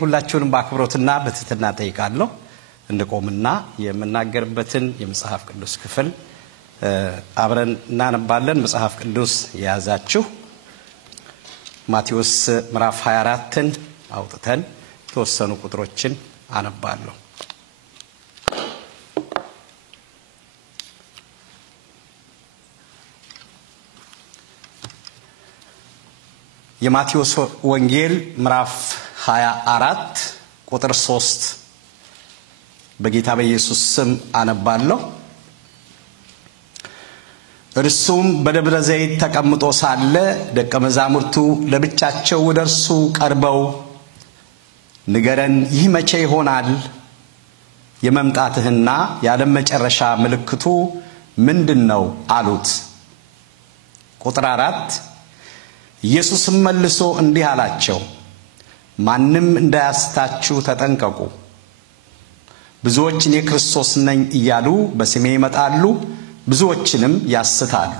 ሁላችሁንም በአክብሮትና በትህትና ጠይቃለሁ እንድቆምና የምናገርበትን የመጽሐፍ ቅዱስ ክፍል አብረን እናነባለን። መጽሐፍ ቅዱስ የያዛችሁ ማቴዎስ ምዕራፍ 24ን አውጥተን ተወሰኑ ቁጥሮችን አነባለሁ። የማቴዎስ ወንጌል ምዕራፍ 24 ቁጥር 3 በጌታ በኢየሱስ ስም አነባለሁ። እርሱም በደብረ ዘይት ተቀምጦ ሳለ ደቀ መዛሙርቱ ለብቻቸው ወደርሱ ቀርበው ንገረን፣ ይህ መቼ ይሆናል? የመምጣትህና የዓለም መጨረሻ ምልክቱ ምንድነው? አሉት። ቁጥር 4 ኢየሱስም መልሶ እንዲህ አላቸው፣ ማንም እንዳያስታችሁ ተጠንቀቁ። ብዙዎች እኔ ክርስቶስ ነኝ እያሉ በስሜ ይመጣሉ፣ ብዙዎችንም ያስታሉ።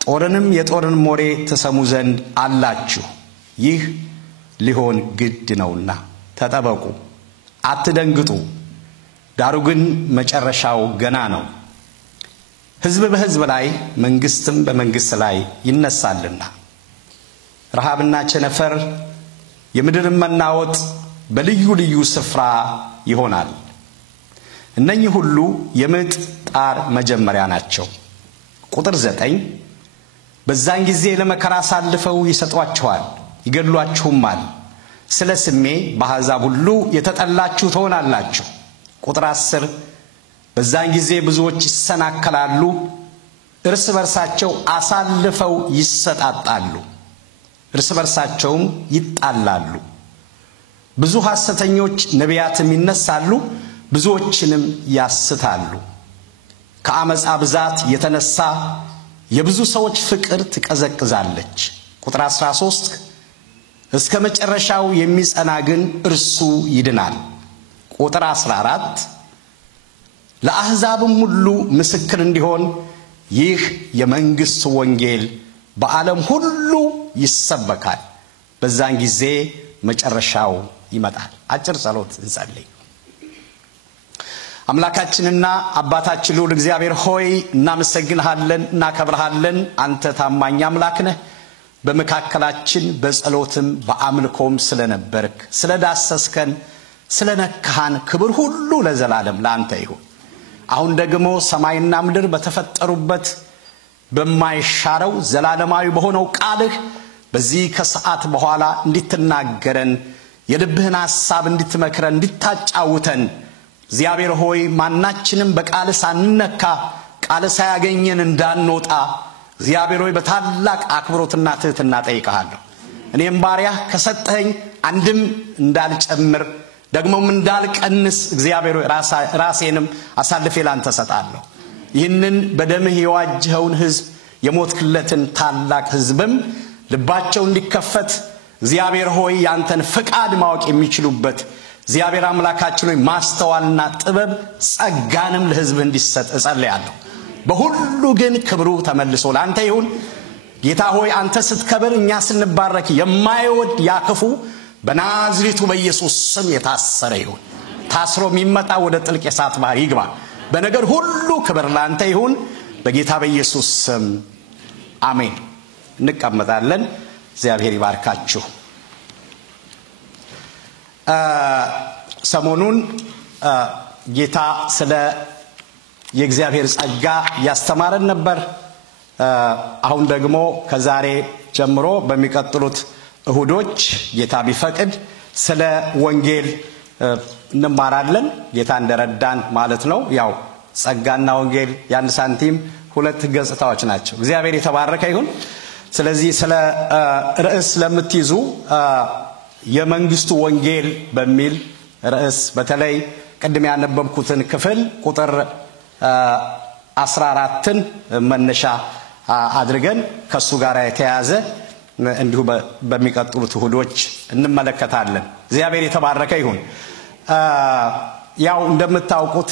ጦርንም የጦርን ሞሬ ተሰሙ ዘንድ አላችሁ፣ ይህ ሊሆን ግድ ነውና ተጠበቁ፣ አትደንግጡ። ዳሩ ግን መጨረሻው ገና ነው። ሕዝብ በሕዝብ ላይ መንግስትም በመንግስት ላይ ይነሳልና ረሃብና ቸነፈር የምድር መናወጥ በልዩ ልዩ ስፍራ ይሆናል። እነኚህ ሁሉ የምጥ ጣር መጀመሪያ ናቸው። ቁጥር 9 በዛን ጊዜ ለመከራ አሳልፈው ይሰጧችኋል፣ ይገድሏችሁማል። ስለ ስሜ በአሕዛብ ሁሉ የተጠላችሁ ትሆናላችሁ። ቁጥር 10 በዛን ጊዜ ብዙዎች ይሰናከላሉ፣ እርስ በርሳቸው አሳልፈው ይሰጣጣሉ፣ እርስ በርሳቸውም ይጣላሉ። ብዙ ሐሰተኞች ነቢያትም ይነሳሉ፣ ብዙዎችንም ያስታሉ። ከአመፃ ብዛት የተነሳ የብዙ ሰዎች ፍቅር ትቀዘቅዛለች። ቁጥር 13 እስከ መጨረሻው የሚጸና ግን እርሱ ይድናል። ቁጥር 14 ለአሕዛብም ሁሉ ምስክር እንዲሆን ይህ የመንግስት ወንጌል በዓለም ሁሉ ይሰበካል፣ በዛን ጊዜ መጨረሻው ይመጣል። አጭር ጸሎት እንጸልይ። አምላካችንና አባታችን ልዑል እግዚአብሔር ሆይ እናመሰግንሃለን፣ እናከብርሃለን። አንተ ታማኝ አምላክ ነህ። በመካከላችን በጸሎትም በአምልኮም ስለነበርክ፣ ስለዳሰስከን፣ ስለነካህን ክብር ሁሉ ለዘላለም ላንተ ይሁን። አሁን ደግሞ ሰማይና ምድር በተፈጠሩበት በማይሻረው ዘላለማዊ በሆነው ቃልህ በዚህ ከሰዓት በኋላ እንድትናገረን፣ የልብህን ሐሳብ እንድትመክረን፣ እንድታጫውተን እግዚአብሔር ሆይ ማናችንም በቃል ሳንነካ ቃል ሳያገኘን እንዳንወጣ እግዚአብሔር ሆይ በታላቅ አክብሮትና ትህትና ጠይቀሃለሁ። እኔም ባሪያህ ከሰጠኸኝ አንድም እንዳልጨምር ደግሞም እንዳልቀንስ እግዚአብሔር ሆይ ራሴንም አሳልፌ ላንተ ሰጣለሁ። ይህንን በደምህ የዋጀኸውን ሕዝብ የሞትክለትን ታላቅ ሕዝብም ልባቸው እንዲከፈት እግዚአብሔር ሆይ ያንተን ፍቃድ ማወቅ የሚችሉበት እግዚአብሔር አምላካችን ሆይ ማስተዋልና ጥበብ ጸጋንም ለሕዝብ እንዲሰጥ እጸልያለሁ። በሁሉ ግን ክብሩ ተመልሶ ላንተ ይሁን። ጌታ ሆይ አንተ ስትከብር እኛ ስንባረክ የማይወድ ያክፉ በናዝሬቱ በኢየሱስ ስም የታሰረ ይሁን። ታስሮ የሚመጣ ወደ ጥልቅ የእሳት ባህር ይግባ። በነገር ሁሉ ክብር ላንተ ይሁን፣ በጌታ በኢየሱስ ስም አሜን። እንቀመጣለን። እግዚአብሔር ይባርካችሁ። ሰሞኑን ጌታ ስለ የእግዚአብሔር ጸጋ ያስተማረን ነበር። አሁን ደግሞ ከዛሬ ጀምሮ በሚቀጥሉት እሁዶች ጌታ ቢፈቅድ ስለ ወንጌል እንማራለን። ጌታ እንደረዳን ማለት ነው። ያው ጸጋና ወንጌል የአንድ ሳንቲም ሁለት ገጽታዎች ናቸው። እግዚአብሔር የተባረከ ይሁን። ስለዚህ ስለ ርዕስ ለምትይዙ የመንግስቱ ወንጌል በሚል ርዕስ በተለይ ቅድም ያነበብኩትን ክፍል ቁጥር 14ን መነሻ አድርገን ከሱ ጋር የተያያዘ እንዲሁ በሚቀጥሉት እሁዶች እንመለከታለን። እግዚአብሔር የተባረከ ይሁን። ያው እንደምታውቁት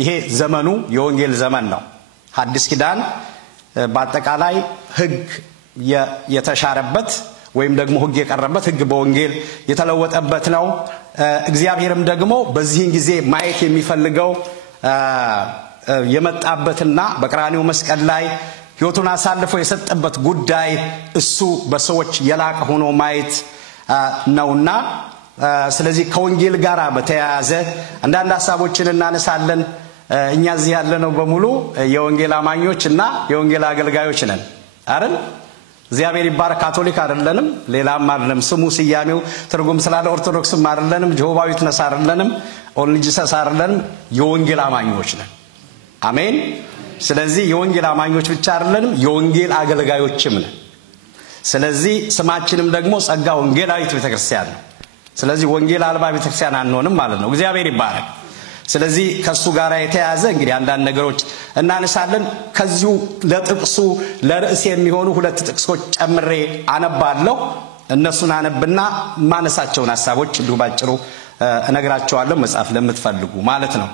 ይሄ ዘመኑ የወንጌል ዘመን ነው። ሐዲስ ኪዳን በአጠቃላይ ሕግ የተሻረበት ወይም ደግሞ ሕግ የቀረበት ሕግ በወንጌል የተለወጠበት ነው። እግዚአብሔርም ደግሞ በዚህን ጊዜ ማየት የሚፈልገው የመጣበትና በቀራንዮ መስቀል ላይ ሕይወቱን አሳልፎ የሰጠበት ጉዳይ እሱ በሰዎች የላቀ ሆኖ ማየት ነውና ስለዚህ ከወንጌል ጋር በተያያዘ አንዳንድ ሐሳቦችን እናነሳለን። እኛ እዚህ ያለነው በሙሉ የወንጌል አማኞችና የወንጌል አገልጋዮች ነን አይደል? እግዚአብሔር ይባረክ። ካቶሊክ አይደለንም፣ ሌላም አይደለም። ስሙ ሲያሜው ትርጉም ስላለ ኦርቶዶክስም አይደለንም፣ ጆሆቫ ዊትነስ አይደለንም፣ ኦንሊ ጂሰስ አይደለንም። የወንጌል አማኞች ነን። አሜን። ስለዚህ የወንጌል አማኞች ብቻ አይደለንም፣ የወንጌል አገልጋዮችም ነን። ስለዚህ ስማችንም ደግሞ ጸጋ ወንጌላዊት ቤተክርስቲያን ነው። ስለዚህ ወንጌል አልባ ቤተክርስቲያን አንሆንም ማለት ነው። እግዚአብሔር ይባረክ። ስለዚህ ከሱ ጋር የተያዘ እንግዲህ አንዳንድ ነገሮች እናነሳለን። ከዚሁ ለጥቅሱ ለርዕስ የሚሆኑ ሁለት ጥቅሶች ጨምሬ አነባለሁ። እነሱን አነብና ማነሳቸውን ሐሳቦች እንዲሁ ባጭሩ እነግራቸዋለሁ መጽሐፍ ለምትፈልጉ ማለት ነው።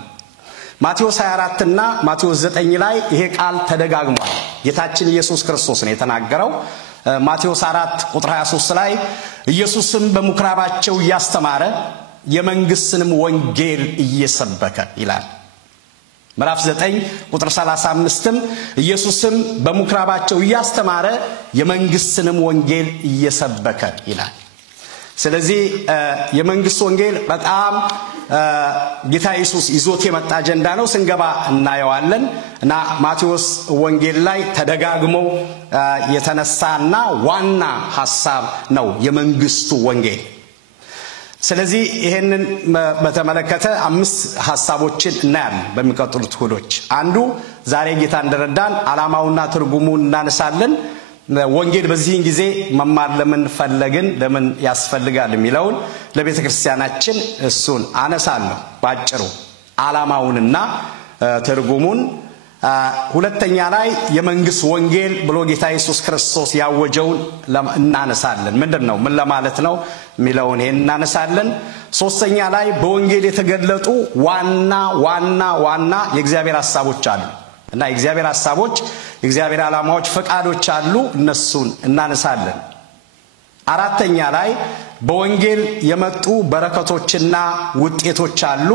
ማቴዎስ 24 እና ማቴዎስ 9 ላይ ይሄ ቃል ተደጋግሟል። ጌታችን ኢየሱስ ክርስቶስ ነው የተናገረው። ማቴዎስ 4 ቁጥር 23 ላይ ኢየሱስም በመኩራባቸው ያስተማረ የመንግስትንም ወንጌል እየሰበከ ይላል። ምዕራፍ 9 ቁጥር 35ም ኢየሱስም በመኩራባቸው ያስተማረ የመንግስትንም ወንጌል እየሰበከ ይላል። ስለዚህ የመንግስት ወንጌል በጣም ጌታ ኢየሱስ ይዞት የመጣ አጀንዳ ነው። ስንገባ እናየዋለን እና ማቴዎስ ወንጌል ላይ ተደጋግሞ የተነሳና ዋና ሐሳብ ነው የመንግስቱ ወንጌል። ስለዚህ ይሄንን በተመለከተ 5 ሐሳቦችን እናያለን በሚቀጥሉት እሁዶች። አንዱ ዛሬ ጌታ እንደረዳን ዓላማውና ትርጉሙን እናነሳለን። ወንጌል በዚህን ጊዜ መማር ለምን ፈለግን፣ ለምን ያስፈልጋል የሚለውን ለቤተ ክርስቲያናችን እሱን አነሳለሁ ባጭሩ ዓላማውንና ትርጉሙን። ሁለተኛ ላይ የመንግስት ወንጌል ብሎ ጌታ ኢየሱስ ክርስቶስ ያወጀውን እናነሳለን። ምንድነው ምን ለማለት ነው የሚለውን ይሄን እናነሳለን። ሶስተኛ ላይ በወንጌል የተገለጡ ዋና የእግዚአብሔር ሐሳቦች አሉ እና የእግዚአብሔር ሐሳቦች የእግዚአብሔር ዓላማዎች ፈቃዶች አሉ፣ እነሱን እናነሳለን። አራተኛ ላይ በወንጌል የመጡ በረከቶችና ውጤቶች አሉ፣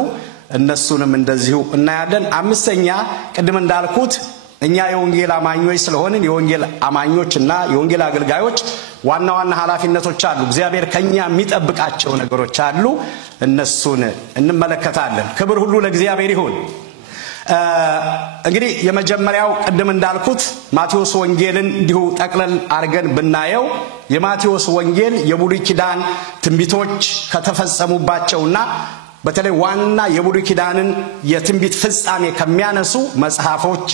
እነሱንም እንደዚሁ እናያለን። አምስተኛ ቅድም እንዳልኩት እኛ የወንጌል አማኞች ስለሆንን የወንጌል አማኞችና የወንጌል አገልጋዮች ዋና ኃላፊነቶች አሉ። እግዚአብሔር ከኛ የሚጠብቃቸው ነገሮች አሉ፣ እነሱን እንመለከታለን። ክብር ሁሉ ለእግዚአብሔር ይሁን። እንግዲህ የመጀመሪያው ቅድም እንዳልኩት ማቴዎስ ወንጌልን እንዲሁ ጠቅለል አርገን ብናየው የማቴዎስ ወንጌል የብሉይ ኪዳን ትንቢቶች ከተፈጸሙባቸውና በተለይ ዋና የብሉይ ኪዳንን የትንቢት ፍጻሜ ከሚያነሱ መጽሐፎች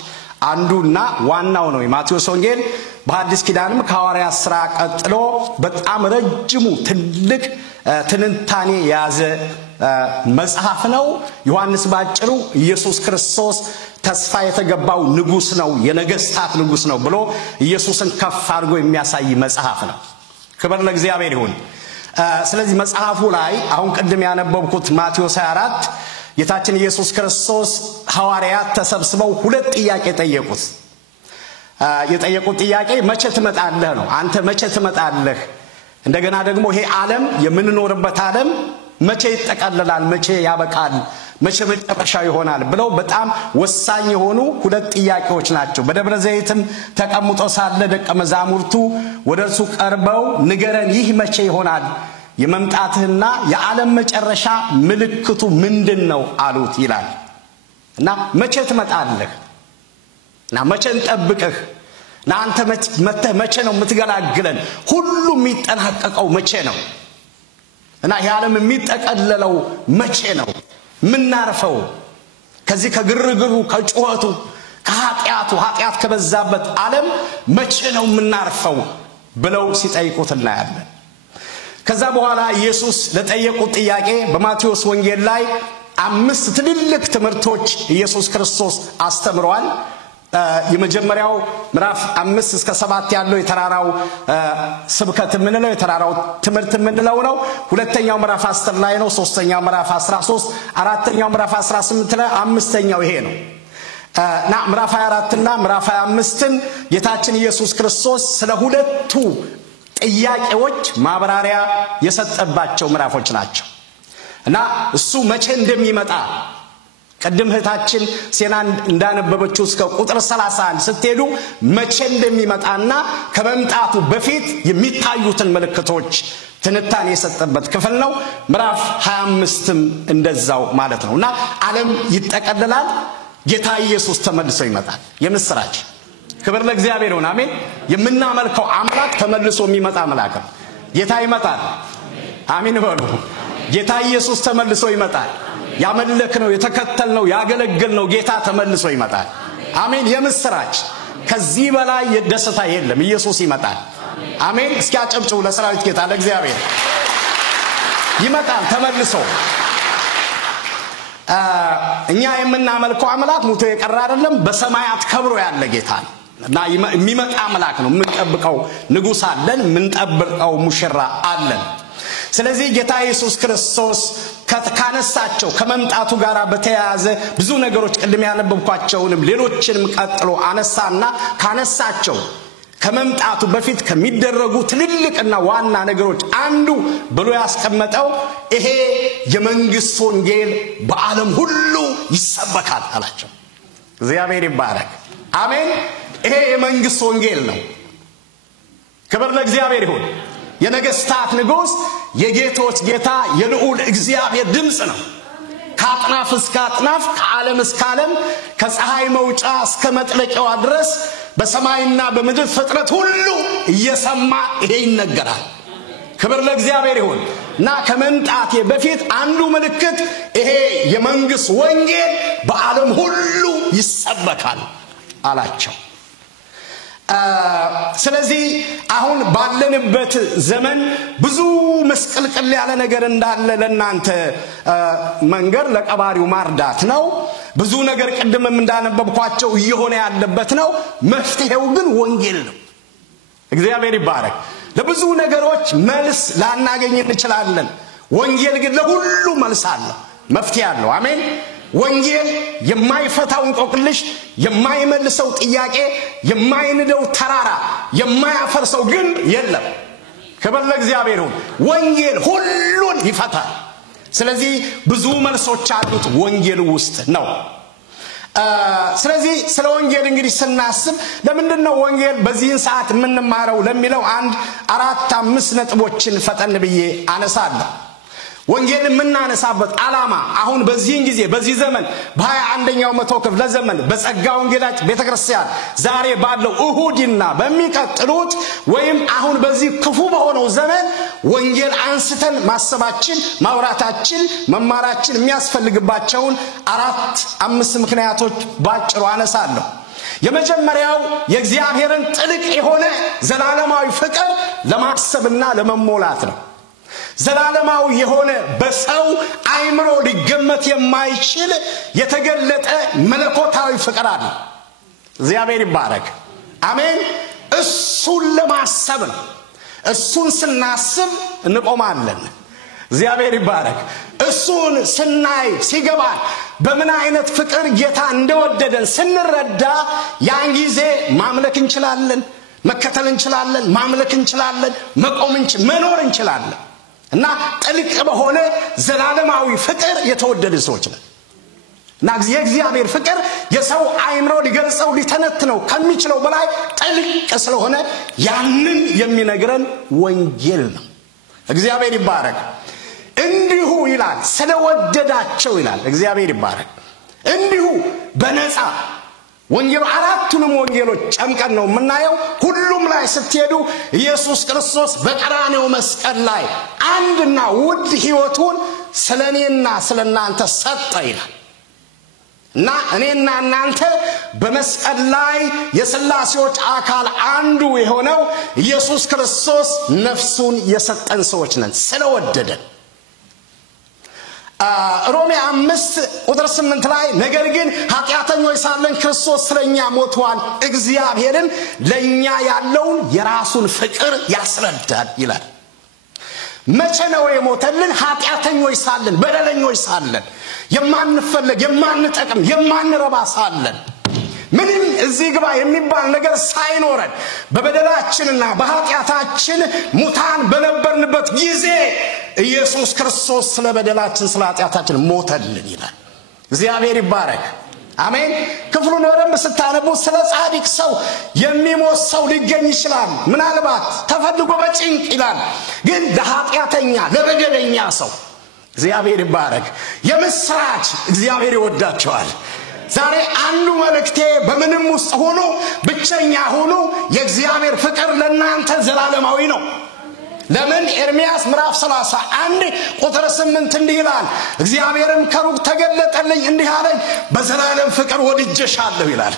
አንዱና ዋናው ነው የማቴዎስ ወንጌል። በሐዲስ ኪዳንም ከሐዋርያት ሥራ ቀጥሎ በጣም ረጅሙ ትልቅ ትንታኔ ያዘ መጽሐፍ ነው። ዮሐንስ ባጭሩ ኢየሱስ ክርስቶስ ተስፋ የተገባው ንጉስ ነው፣ የነገስታት ንጉስ ነው ብሎ ኢየሱስን ከፍ አድርጎ የሚያሳይ መጽሐፍ ነው። ክብር ለእግዚአብሔር ይሁን። ስለዚህ መጽሐፉ ላይ አሁን ቀደም ያነበብኩት ማቴዎስ 24 ጌታችን ኢየሱስ ክርስቶስ ሐዋርያት ተሰብስበው ሁለት ጥያቄ ጠየቁት። የጠየቁት ጥያቄ መቼ ትመጣለህ ነው። አንተ መቼ ትመጣለህ? እንደገና ደግሞ ይሄ ዓለም የምንኖርበት ዓለም መቼ ይጠቀለላል? መቼ ያበቃል? መቼ መጨረሻ ይሆናል? ብለው በጣም ወሳኝ የሆኑ ሁለት ጥያቄዎች ናቸው። በደብረ ዘይትም ተቀምጦ ሳለ ደቀ መዛሙርቱ ወደሱ ቀርበው ንገረን፣ ይህ መቼ ይሆናል? የመምጣትህና የዓለም መጨረሻ ምልክቱ ምንድነው አሉት ይላል። እና መቼ ትመጣለህ? እና መቼ እንጠብቅህ? እና አንተ መቼ ነው የምትገላግለን? ሁሉም የሚጠናቀቀው መቼ ነው? እና የዓለም የሚጠቀለለው መቼ ነው? ምናርፈው ከዚህ ከግርግሩ ከጩኸቱ ኃጢአት ከበዛበት ዓለም መቼ ነው ምናርፈው ብለው ሲጠይቁት እናያለን። ከዛ በኋላ ኢየሱስ ለጠየቁት ጥያቄ በማቴዎስ ወንጌል ላይ 5 ትልልቅ ትምህርቶች ኢየሱስ ክርስቶስ አስተምሯል። የመጀመሪያው ምዕራፍ 5 እስከ 7 ያለው የተራራው ስብከት ምንለው የተራራው ትምህርት ምንለው ነው። ሁለተኛው ምዕራፍ 10 ላይ ነው። ሶስተኛው ምዕራፍ 13፣ አራተኛው ምዕራፍ 18 ላይ፣ አምስተኛው ይሄ ነው። ምዕራፍ 24 እና ምዕራፍ 25ን ጌታችን ኢየሱስ ክርስቶስ ስለ ሁለቱ ጥያቄዎች ማብራሪያ የሰጠባቸው ምዕራፎች ናቸው። እና እሱ መቼ እንደሚመጣ ቀደም እህታችን ሴናን እንዳነበበችው እስከ ቁጥር 31 ስትሄዱ መቼ እንደሚመጣና ከመምጣቱ በፊት የሚታዩትን ምልክቶች ትንታኔ የሰጠበት ክፍል ነው። ምዕራፍ 25ም እንደዛው ማለት ነውና ዓለም ይጠቀለላል። ጌታ ኢየሱስ ተመልሶ ይመጣል። የምስራች ክብር ለእግዚአብሔር ይሁን። አሜን። የምናመልከው አምላክ ተመልሶ የሚመጣ አምላክ ነው። ጌታ ይመጣል። አሜን በሉ። ጌታ ኢየሱስ ተመልሶ ይመጣል። ያመለክነው የተከተልነው ያገለገልነው ጌታ ተመልሶ ይመጣል። አሜን። የምስራች ከዚህ በላይ ደስታ የለም። ኢየሱስ ይመጣል። አሜን። እስኪ አጨብጭቡ ለሰራዊት ጌታ ለእግዚአብሔር። ይመጣል ተመልሶ። እኛ የምናመልከው አምላክ ሙቶ የቀረ አይደለም፣ በሰማያት ከብሮ ያለ ጌታ ነው እና የሚመጣ አምላክ ነው። የምንጠብቀው ንጉስ አለን፣ የምንጠብቀው ሙሽራ አለን። ስለዚህ ጌታ ኢየሱስ ክርስቶስ ካነሳቸው ከመምጣቱ ጋር በተያያዘ ብዙ ነገሮች ቅድም ያነበብኳቸውንም ሌሎችንም ቀጥሎ አነሳና ካነሳቸው ከመምጣቱ በፊት ከሚደረጉ ትልልቅና ዋና ነገሮች አንዱ ብሎ ያስቀመጠው ይሄ የመንግስት ወንጌል በዓለም ሁሉ ይሰበካል አላቸው። እግዚአብሔር ይባረክ። አሜን። ይሄ የመንግስት ወንጌል ነው። ክብር ለእግዚአብሔር ይሁን። የነገስታት ንጉስ የጌቶች ጌታ የልዑል እግዚአብሔር ድምጽ ነው። ከአጥናፍ እስከ አጥናፍ ከዓለም እስከ ዓለም ከፀሐይ መውጫ እስከ መጥለቂያዋ ድረስ በሰማይና በምድር ፍጥረት ሁሉ እየሰማ ይሄ ይነገራል። ክብር ለእግዚአብሔር ይሁን። እና ከመምጣቴ በፊት አንዱ ምልክት ይሄ የመንግስት ወንጌል በዓለም ሁሉ ይሰበካል አላቸው። ስለዚህ አሁን ባለንበት ዘመን ብዙ መስቀልቅል ያለ ነገር እንዳለ ለናንተ መንገር ለቀባሪው ማርዳት ነው። ብዙ ነገር ቀደምም እንዳነበብኳቸው እየሆነ ያለበት ነው። መፍትሄው ግን ወንጌል ነው። እግዚአብሔር ይባረክ። ለብዙ ነገሮች መልስ ላናገኝ እንችላለን። ወንጌል ግን ለሁሉ መልስ አለው፣ መፍትሄ አለው። አሜን። ወንጌል የማይፈታው እንቆቅልሽ፣ የማይመልሰው ጥያቄ፣ የማይንደው ተራራ፣ የማያፈርሰው ግንብ የለም። ክብር ለእግዚአብሔር ይሁን። ወንጌል ሁሉን ይፈታል። ስለዚህ ብዙ መልሶች አሉት ወንጌል ውስጥ ነው። ስለዚህ ስለ ወንጌል እንግዲህ ስናስብ ለምንድነው ወንጌል በዚህን ሰዓት የምንማረው ለሚለው 4-5 ነጥቦችን ፈጠን ብዬ አነሳለሁ። ወንጌል የምናነሳበት ዓላማ አሁን በዚህን ጊዜ በዚህ ዘመን በ21ኛው መቶ ክፍለ ዘመን በጸጋ ወንጌላች ቤተክርስቲያን ዛሬ ባለው እሁድና በሚቀጥሉት ወይም አሁን በዚህ ክፉ በሆነው ዘመን ወንጌል አንስተን ማሰባችን፣ ማውራታችን፣ መማራችን የሚያስፈልግባቸውን 4-5 ምክንያቶች ባጭሩ አነሳለሁ። የመጀመሪያው የእግዚአብሔርን ጥልቅ የሆነ ዘላለማዊ ፍቅር ለማሰብና ለመሞላት ነው። ዘላለማዊ የሆነ በሰው አይምሮ ሊገመት የማይችል የተገለጠ መለኮታዊ ፍቅር አለ። እግዚአብሔር ይባረክ። አሜን። እሱን ለማሰብ ነው። እሱን ስናስብ እንቆማለን። እግዚአብሔር ይባረክ። እሱን ስናይ ሲገባን በምን አይነት ፍቅር ጌታ እንደወደደን ስንረዳ ያን ጊዜ ማምለክ እንችላለን፣ መከተል እንችላለን፣ ማምለክ እንችላለን፣ መኖር እንችላለን። እና ጥልቅ በሆነ ዘላለማዊ ፍቅር የተወደደ ሰዎች ነን። እና የእግዚአብሔር ፍቅር የሰው አይምሮ ሊገልጸው ሊተነትነው ከሚችለው በላይ ጥልቅ ስለሆነ ያንን የሚነግረን ወንጌል ነው። እግዚአብሔር ይባረክ። እንዲሁ ይላል ስለወደዳቸው ይላል። እግዚአብሔር ይባረክ። እንዲሁ በነፃ ወንጌል አራቱንም ወንጌሎች ጨምቀን ነው የምናየው። ሁሉም ላይ ስትሄዱ ኢየሱስ ክርስቶስ በቀራንዮ መስቀል ላይ አንድና ውድ ሕይወቱን ስለኔና ስለናንተ ሰጠ ይላል። እና እኔና እናንተ በመስቀል ላይ የሥላሴዎች አካል አንዱ የሆነው ኢየሱስ ክርስቶስ ነፍሱን የሰጠን ሰዎች ነን ስለወደደን። ሮሜ 5:8 ላይ ነገር ግን ኃጢአተኞች ሳለን ክርስቶስ ስለኛ ሞቷል እግዚአብሔርን ለኛ ያለውን የራሱን ፍቅር ያስረዳል ይላል። መቼ ነው የሞተልን? ኃጢአተኞች ሳለን በደለኞች ሳለን የማንፈልግ የማንጠቅም የማንረባ ሳለን ምንም እዚህ ግባ የሚባል ነገር ሳይኖረን በበደላችንና በኃጢአታችን ሙታን በነበርንበት ጊዜ ኢየሱስ ክርስቶስ ስለ በደላችን ስለ ኃጢአታችን ሞተልን ይላል። እግዚአብሔር ይባረክ። አሜን። ክፍሉን ወደም ስታነቡ ስለ ጻድቅ ሰው የሚሞት ሰው ሊገኝ ይችላል ምናልባት ተፈልጎ በጭንቅ ይላል። ግን ለኃጢአተኛ ለበደለኛ ሰው እግዚአብሔር ይባረክ የምስራች እግዚአብሔር ይወዳቸዋል። ዛሬ አንዱ መልእክቴ በምንም ውስጥ ሆኖ ብቸኛ ሆኖ የእግዚአብሔር ፍቅር ለእናንተ ዘላለማዊ ነው። ለምን? ኤርምያስ ምዕራፍ 31:8 እንዲህ ይላል እግዚአብሔርም ከሩቅ ተገለጠልኝ እንዲህ አለኝ በዘላለም ፍቅር ወድጄሻለሁ ይላል።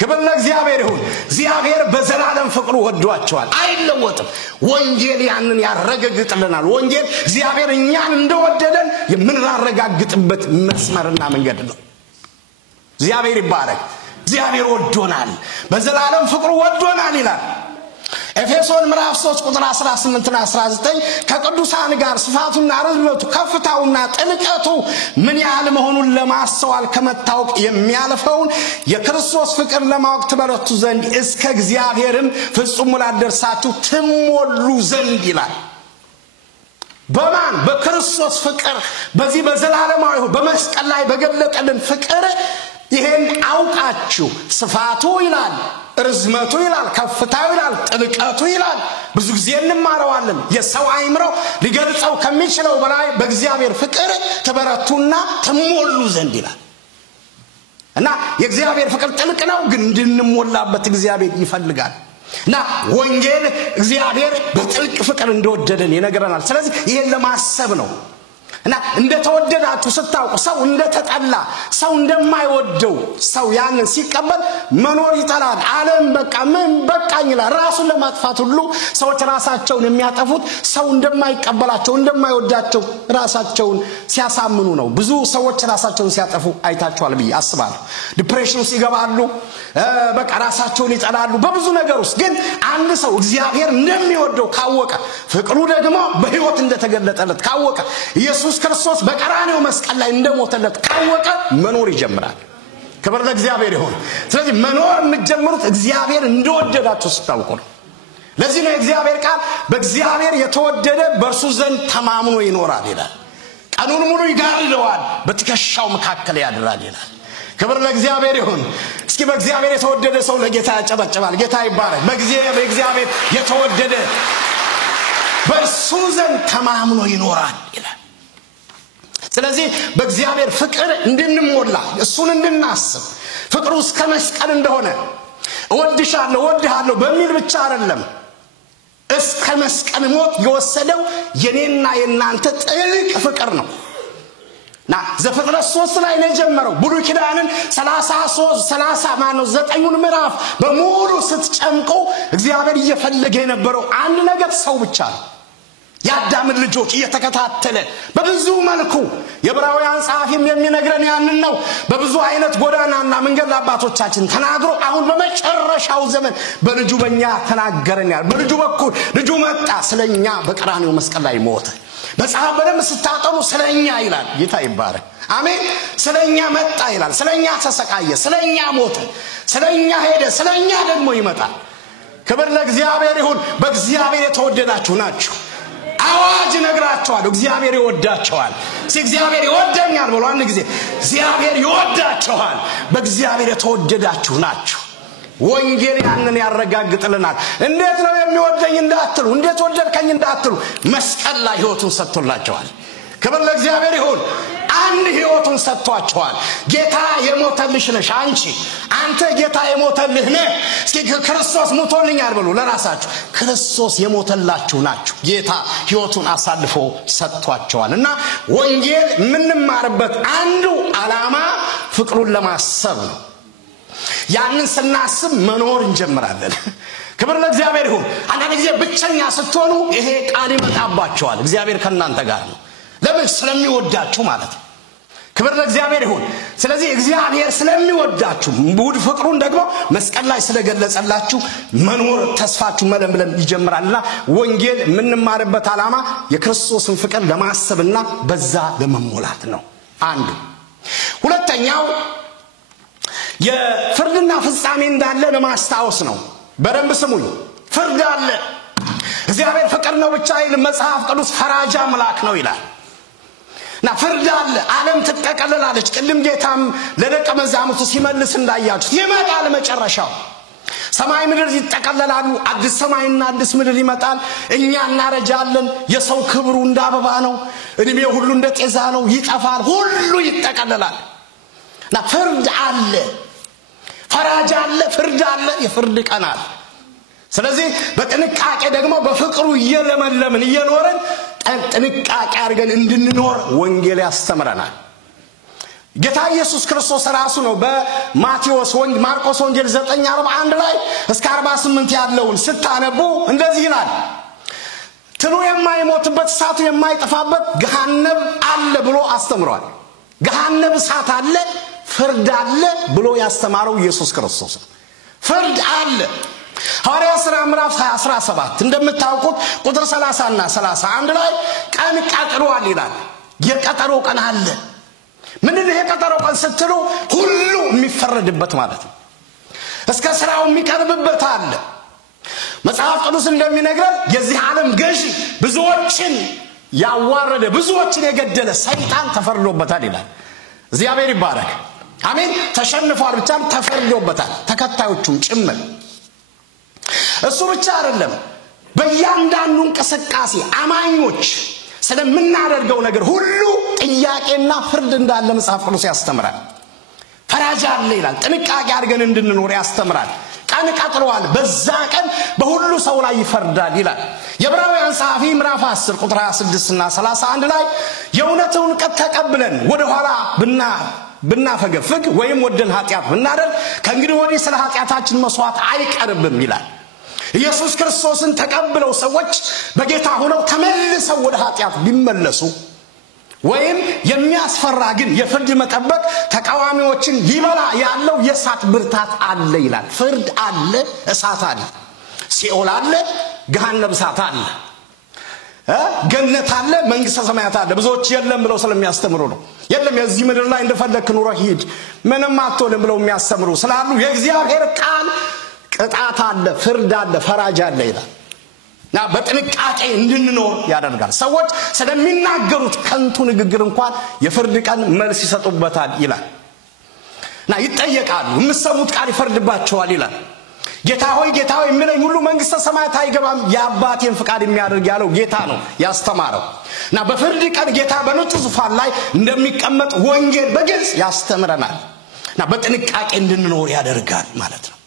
ክብር ለእግዚአብሔር ይሁን። እግዚአብሔር በዘላለም ፍቅሩ ወዷቸዋል አይለወጥም። ወንጌል ያንን ያረጋግጥልናል። ወንጌል እግዚአብሔር እኛን እንደወደደን የምንራረጋግጥበት መስመርና መንገድ ነው። እግዚአብሔር ይባረክ። እግዚአብሔር ወዶናል በዘላለም ፍቅሩ ወዶናል ይላል። ኤፌሶን ምዕራፍ 3:18 እና 19 ከቅዱሳን ጋር ስፋቱና ርዝመቱ ከፍታውና ጥልቀቱ ምን ያህል መሆኑን ለማስተዋል ከመታወቅ የሚያልፈውን የክርስቶስ ፍቅር ለማወቅ ትበረቱ ዘንድ እስከ እግዚአብሔርም ፍጹም ሙላት ደርሳችሁ ትሞሉ ዘንድ ይላል። በማን? በክርስቶስ ፍቅር በዚህ በዘላለማዊ በመስቀል ላይ በገለጠልን ፍቅር ይሄን አውቃችሁ ስፋቱ ይላል ርዝመቱ ይላል ከፍታው ይላል ጥልቀቱ ይላል። ብዙ ጊዜ እንማረዋለን። የሰው አይምሮ ሊገልጸው ከሚችለው በላይ በእግዚአብሔር ፍቅር ተበረቱና ተሞሉ ዘንድ ይላል። እና የእግዚአብሔር ፍቅር ጥልቅ ነው ግን እንድንሞላበት እግዚአብሔር ይፈልጋል። እና ወንጌል እግዚአብሔር በጥልቅ ፍቅር እንደወደደን ይነግረናል። ስለዚህ ይሄን ለማሰብ ነው። እና እንደተወደዳችሁ ስታውቁ ሰው እንደተጠላ ሰው እንደማይወደው ሰው ያንን ሲቀበል መኖር ይጠላል። ዓለም በቃ ምን በቃኝ ይላል። ራሱን ለማጥፋት ሁሉ ሰዎች ራሳቸውን የሚያጠፉት ሰው እንደማይቀበላቸው እንደማይወዳቸው ራሳቸውን ሲያሳምኑ ነው። ብዙ ሰዎች ራሳቸውን ሲያጠፉ አይታችኋል ብዬ አስባለሁ። ዲፕሬሽን ውስጥ ይገባሉ። በቃ ራሳቸውን ይጠላሉ በብዙ ነገር ውስጥ። ግን አንድ ሰው እግዚአብሔር እንደሚወደው ካወቀ ፍቅሩ ደግሞ በሕይወት እንደተገለጠለት ካወቀ ኢየሱስ ክርስቶስ በቀራንዮ መስቀል ላይ እንደሞተለት ካወቀ መኖር ይጀምራል። ክብር ለእግዚአብሔር ይሁን። ስለዚህ መኖር የምትጀምሩት እግዚአብሔር እንደወደዳችሁ ስታውቁ ነው። ለዚህ ነው እግዚአብሔር ቃል በእግዚአብሔር የተወደደ በእርሱ ዘንድ ተማምኖ ይኖራል ይላል። ቀኑን ሙሉ ይጋርደዋል በትከሻው መካከል ያድራል ይላል። ክብር ለእግዚአብሔር ይሁን። እስኪ በእግዚአብሔር የተወደደ ሰው ለጌታ ያጨበጭባል። ጌታ ይባረክ። በእግዚአብሔር የተወደደ በእርሱ ዘንድ ተማምኖ ይኖራል ይላል። ስለዚህ በእግዚአብሔር ፍቅር እንድንሞላ እሱን እንድናስብ ፍቅሩ እስከ መስቀል እንደሆነ እወድሻለሁ እወድሃለሁ በሚል ብቻ አይደለም እስከ መስቀል ሞት የወሰደው የኔና የናንተ ጥልቅ ፍቅር ነው። ና ዘፍጥረት 3 ላይ ነው የጀመረው። ብሉይ ኪዳንን 9 ምዕራፍ በሙሉ ስትጨምቀው እግዚአብሔር እየፈለገ የነበረው አንድ ነገር ሰው ብቻ ነው። ያዳምን ልጆች እየተከታተለ በብዙ መልኩ የዕብራውያን ጻፊም የሚነግረን ያንን ነው። በብዙ አይነት ጎዳናና መንገድ አባቶቻችን ተናግሮ አሁን በመጨረሻው ዘመን በልጁ በእኛ ተናገረን ያለ በልጁ በኩል ልጁ መጣ ስለኛ በቀራንዮ መስቀል ላይ ሞተ። መጽሐፍ በደንብ ስታጠኑ ስለኛ ይላል። ጌታ ይባረክ። አሜን። ስለኛ መጣ ይላል። ስለኛ ተሰቃየ፣ ስለኛ ሞተ፣ ስለኛ ሄደ፣ ስለኛ ደግሞ ይመጣል። ክብር ለእግዚአብሔር ይሁን። በእግዚአብሔር የተወደዳችሁ ናችሁ። አዋጅ ነግራቸዋል። እግዚአብሔር ይወዳቸዋል። እግዚአብሔር ይወደኛል ብሎ አንድ ጊዜ እግዚአብሔር ይወዳቸዋል። በእግዚአብሔር የተወደዳችሁ ናችሁ። ወንጌል ያንን ያረጋግጥልናል። እንዴት ነው የሚወደኝ እንዳትሉ እንዴት ወደድከኝ እንዳትሉ መስቀል ላይ ሕይወቱን ሰጥቶላቸዋል። ክብር ለእግዚአብሔር ይሁን። አንድ ሕይወቱን ሰጥቷቸዋል። ጌታ የሞተልሽ ነሽ አንተ ጌታ የሞተልህ ነህ። እስኪ ክርስቶስ ሞቶልኛል ብሉ ለራሳችሁ። ክርስቶስ የሞተላችሁ ናችሁ። ጌታ ሕይወቱን አሳልፎ ሰጥቷቸዋልና ወንጌል የምንማርበት አንዱ ዓላማ ፍቅሩን ለማሰብ ነው። ያንን ስናስብ መኖር እንጀምራለን። ክብር ለእግዚአብሔር ይሁን። አንዳንድ ጊዜ ብቸኛ ስትሆኑ ይሄ ቃል ይመጣባችኋል። እግዚአብሔር ከእናንተ ጋር ነው። ለምን? ስለሚወዳችሁ ማለት ነው። ክብር ለእግዚአብሔር ይሁን። ስለዚህ እግዚአብሔር ስለሚወዳችሁ ውድ ፍቅሩን ደግሞ መስቀል ላይ ስለገለጸላችሁ መኖር ተስፋችሁ መለምለም ይጀምራልና ወንጌል የምንማርበት ዓላማ የክርስቶስን ፍቅር ለማሰብና በዛ ለመሞላት ነው። አንዱ። ሁለተኛው የፍርድና ፍጻሜ እንዳለ ለማስታወስ ነው። በደንብ ስሙኝ። ፍርድ አለ። እግዚአብሔር ፍቅር ነው ብቻ አይልም። መጽሐፍ ቅዱስ ፈራጅ አምላክ ነው ይላል። ና ፍርድ አለ። ዓለም ትጠቀለላለች። ቅድም ጌታም ለደቀ መዛሙርቱ ሲመልስ እንዳያችሁ ይመጣል መጨረሻው። ሰማይ ምድር ይጠቀለላሉ። አዲስ ሰማይና አዲስ ምድር ይመጣል። እኛ እናረጃለን። የሰው ክብሩ እንደ አበባ ነው። እድሜው ሁሉ እንደ ጤዛ ነው። ይጠፋል። ሁሉ ይጠቀለላል። ና ፍርድ አለ። ፈራጅ አለ። ፍርድ አለ። የፍርድ ቀን አለ። ስለዚህ በጥንቃቄ ደግሞ በፍቅሩ እየለመለምን እየኖርን ጥንቃቄ አድርገን እንድንኖር ወንጌል ያስተምረናል። ጌታ ኢየሱስ ክርስቶስ ራሱ ነው በማርቆስ ወንጌል 9:41 ላይ እስከ 48 ያለውን ስታነቡ እንደዚህ ይላል። ትሉ የማይሞትበት እሳቱ የማይጠፋበት ገሃነም አለ ብሎ አስተምሯል። ገሃነም እሳት አለ፣ ፍርድ አለ ብሎ ያስተማረው ኢየሱስ ክርስቶስ ነው። ፍርድ አለ። ሐዋርያት ሥራ ምዕራፍ 17 እንደምታውቁት ቁጥር 30 እና 31 ላይ ቀን ቀጥሯል ይላል። የቀጠሮ ቀን አለ። ምንድን ነው የቀጠሮ ቀን ስትሉ ሁሉ የሚፈረድበት ማለት ነው። እስከ ስራው የሚቀርብበት አለ። መጽሐፍ ቅዱስ እንደሚነግረን የዚህ ዓለም ገዢ ብዙዎችን ያዋረደ ብዙዎችን የገደለ ሰይጣን ተፈርዶበታል ይላል። እግዚአብሔር ይባረክ። አሜን። ተሸንፏል ብቻም ተፈርዶበታል፣ ተከታዮቹም ጭምር። እሱ ብቻ አይደለም። በእያንዳንዱ እንቅስቃሴ አማኞች ስለምናደርገው ነገር ሁሉ ጥያቄና ፍርድ እንዳለ መጽሐፍ ቅዱስ ያስተምራል። ፈራጅ አለ ይላል። ጥንቃቄ አድርገን እንድንኖር ያስተምራል። ቀን ቀጥሯል። በዛ ቀን በሁሉ ሰው ላይ ይፈርዳል ይላል። የዕብራውያን ጸሐፊ ምዕራፍ 10 ቁጥር 26 እና 31 ላይ የእውነትን ቀን ተቀብለን ወደ ኋላ ብናፈገፍግ ወይም ወደን ኃጢአት ብናደርግ ከእንግዲህ ወዲህ ስለ ኃጢአታችን መስዋዕት አይቀርብም ይላል። ኢየሱስ ክርስቶስን ተቀብለው ሰዎች በጌታ ሆነው ተመልሰው ወደ ኃጢአት ቢመለሱ ወይም የሚያስፈራ ግን የፍርድ መጠበቅ ተቃዋሚዎችን ሊበላ ያለው የእሳት ብርታት አለ ይላል። ፍርድ አለ፣ እሳት አለ፣ ሲኦል አለ፣ ገሃነም እሳት አለ፣ ገነት አለ፣ መንግስተ ሰማያት አለ። ብዙዎች የለም ብለው ስለሚያስተምሩ ነው። የለም የዚህ ምድር ላይ እንደፈለክ ኑሮ ሂድ ምንም አትሆንም ብለው የሚያስተምሩ ስላሉ የእግዚአብሔር ቃል ቅጣት አለ፣ ፍርድ አለ፣ ፈራጅ አለ ይላል። ና በጥንቃቄ እንድንኖር ያደርጋል። ሰዎች ስለሚናገሩት ከንቱ ንግግር እንኳን የፍርድ ቀን መልስ ይሰጡበታል ይላል። ና ይጠየቃሉ። የምትሰሙት ቃል ይፈርድባቸዋል ይላል። ጌታ ሆይ የሚለኝ ሁሉ መንግስተ ሰማያት አይገባም፣ የአባቴን ፍቃድ የሚያደርግ ያለው ጌታ ነው ያስተማረው። ና በፍርድ ቀን ጌታ በንጹህ ዙፋን ላይ እንደሚቀመጥ ወንጌል በግልጽ ያስተምረናል። ና በጥንቃቄ እንድንኖር ያደርጋል ማለት ነው።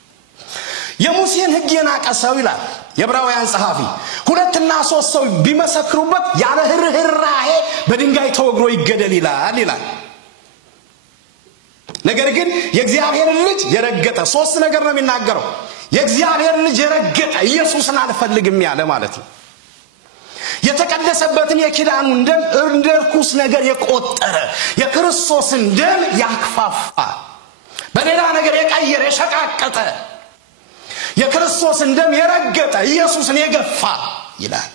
የሙሴን ሕግ የናቀ ሰው ይላል የዕብራውያን ጸሐፊ 2 እና 3 ሰው ቢመሰክሩበት ያለ ርህራሄ በድንጋይ ተወግሮ ይገደል ይላል። ነገር ግን የእግዚአብሔር ልጅ የረገጠ 3 ነገር ነው የሚናገረው። የእግዚአብሔር ልጅ የረገጠ ኢየሱስን አልፈልግም ያለ ማለት ነው። የተቀደሰበትን የኪዳኑን ደም እንደ ርኩስ ነገር የቆጠረ የክርስቶስን ደም ያክፋፋ በሌላ ነገር የቀየረ የሸቃቀጠ የክርስቶስን ደም የረገጠ ኢየሱስን የገፋ ይላል።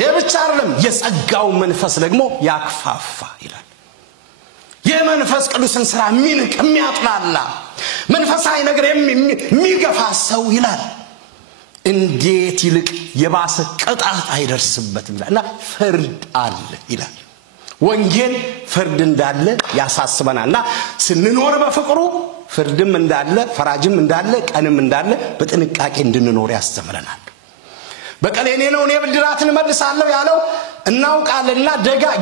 የብቻ አይደለም የጸጋው መንፈስ ደግሞ ያክፋፋ ይላል። የመንፈስ ቅዱስን ሥራ የሚንቅ የሚያጥላላ መንፈሳዊ ነገር የሚገፋ ሰው ይላል እንዴት ይልቅ የባሰ ቅጣት አይደርስበትም ይላልና ፍርድ አለ ይላል። ወንጌል ፍርድ እንዳለ ያሳስበናልና ስንኖር በፍቅሩ ፍርድም እንዳለ ፈራጅም እንዳለ ቀንም እንዳለ በጥንቃቄ እንድንኖር ያስተምረናል። በቀሌኔ ነው እኔ ብድራትን መልሳለሁ ያለው እናውቃለንና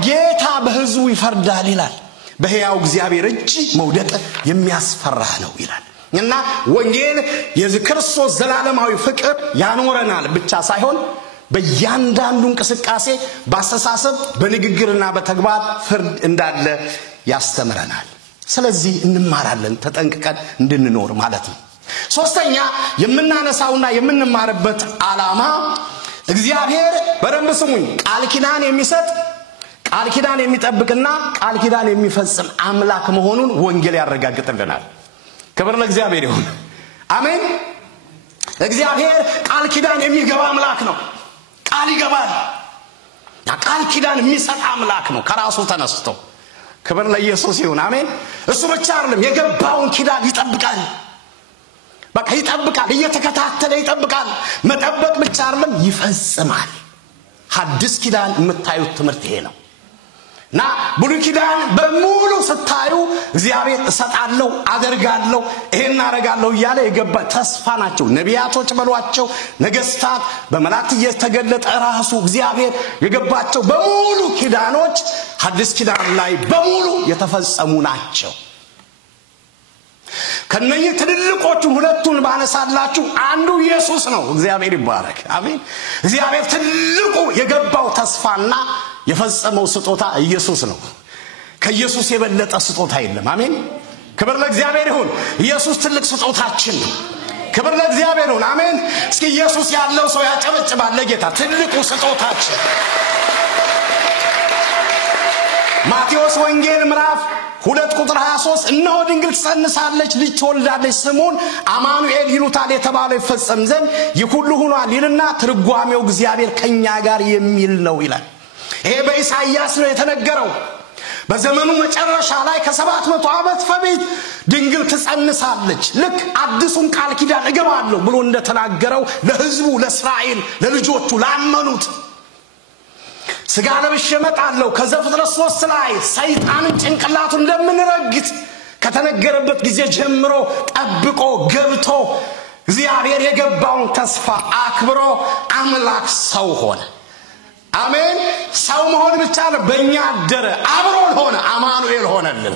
ጌታ በሕዝቡ ይፈርዳል ይላል። በሕያው እግዚአብሔር እጅ መውደቅ የሚያስፈራ ነው ይላል። እና ወንጌል የክርስቶስ ዘላለማዊ ፍቅር ያኖረናል ብቻ ሳይሆን በእያንዳንዱ እንቅስቃሴ በአስተሳሰብ በንግግርና በተግባር ፍርድ እንዳለ ያስተምረናል። ስለዚህ እንማራለን ተጠንቅቀን እንድንኖር ማለት ነው። ሶስተኛ የምናነሳውና የምንማርበት ዓላማ እግዚአብሔር በደንብ ስሙኝ ቃል ኪዳን የሚሰጥ ቃል ኪዳን የሚጠብቅና ቃል ኪዳን የሚፈጽም አምላክ መሆኑን ወንጌል ያረጋግጥልናል። ክብር ለእግዚአብሔር ይሁን። አሜን። እግዚአብሔር ቃል ኪዳን የሚገባ አምላክ ነው። ቃል ይገባል። ቃል ኪዳን የሚሰጥ አምላክ ነው ከራሱ ተነስቶ። ክብር ለኢየሱስ ይሁን። አሜን። እሱ ብቻ አይደለም የገባውን ኪዳን ይጠብቃል። በቃ ይጠብቃል፣ እየተከታተለ ይጠብቃል። መጠበቅ ብቻ አይደለም ይፈጽማል። ሐዲስ ኪዳን የምታዩት ትምህርት ይሄ ነው። ና ብሉይ ኪዳን በሙሉ ስታዩ እግዚአብሔር እሰጣለሁ፣ አደርጋለሁ፣ ይሄን አደርጋለሁ እያለ የገባ ተስፋ ናቸው። ነቢያቶች በሏቸው፣ ነገስታት፣ በመላእክት እየተገለጠ ራሱ እግዚአብሔር የገባቸው በሙሉ ኪዳኖች ሐዲስ ኪዳን ላይ በሙሉ የተፈጸሙ ናቸው። ከነኚህ ትልልቆቹ ሁለቱን ባነሳላችሁ አንዱ ኢየሱስ ነው። እግዚአብሔር ይባረክ። አሜን። እግዚአብሔር ትልቁ የገባው ተስፋና የፈጸመው ስጦታ ኢየሱስ ነው። ከኢየሱስ የበለጠ ስጦታ የለም። አሜን። ክብር ለእግዚአብሔር ይሁን። ኢየሱስ ትልቅ ስጦታችን ነው። ክብር ለእግዚአብሔር ይሁን። አሜን። እስኪ ኢየሱስ ያለው ሰው ያጨበጭባል ለጌታ። ትልቁ ስጦታችን ማቴዎስ ወንጌል ምዕራፍ 2 ቁጥር 23 እነሆ ድንግል ትጸንሳለች፣ ልጅ ትወልዳለች፣ ስሙን አማኑኤል ይሉታል የተባለው ይፈጸም ዘንድ ይህ ሁሉ ሆኗል ይልና ትርጓሜው እግዚአብሔር ከኛ ጋር የሚል ነው ይላል። ይሄ በኢሳይያስ ነው የተነገረው። በዘመኑ መጨረሻ ላይ ከ700 ዓመት በፊት ድንግል ትጸንሳለች፣ ልክ አዲሱን ቃል ኪዳን እገባለሁ ብሎ እንደተናገረው ለሕዝቡ ለእስራኤል ለልጆቹ ላመኑት ስጋ ለብሼ እመጣለሁ ከዘፍጥረት 3 ላይ ሰይጣንን ጭንቅላቱን እንደምንረግጥ ከተነገረበት ጊዜ ጀምሮ ጠብቆ ገብቶ እግዚአብሔር የገባውን ተስፋ አክብሮ አምላክ ሰው ሆነ። አሜን። ሰው መሆን ብቻ ነው፣ በእኛ አደረ፣ አብሮን ሆነ፣ አማኑኤል ሆነልን።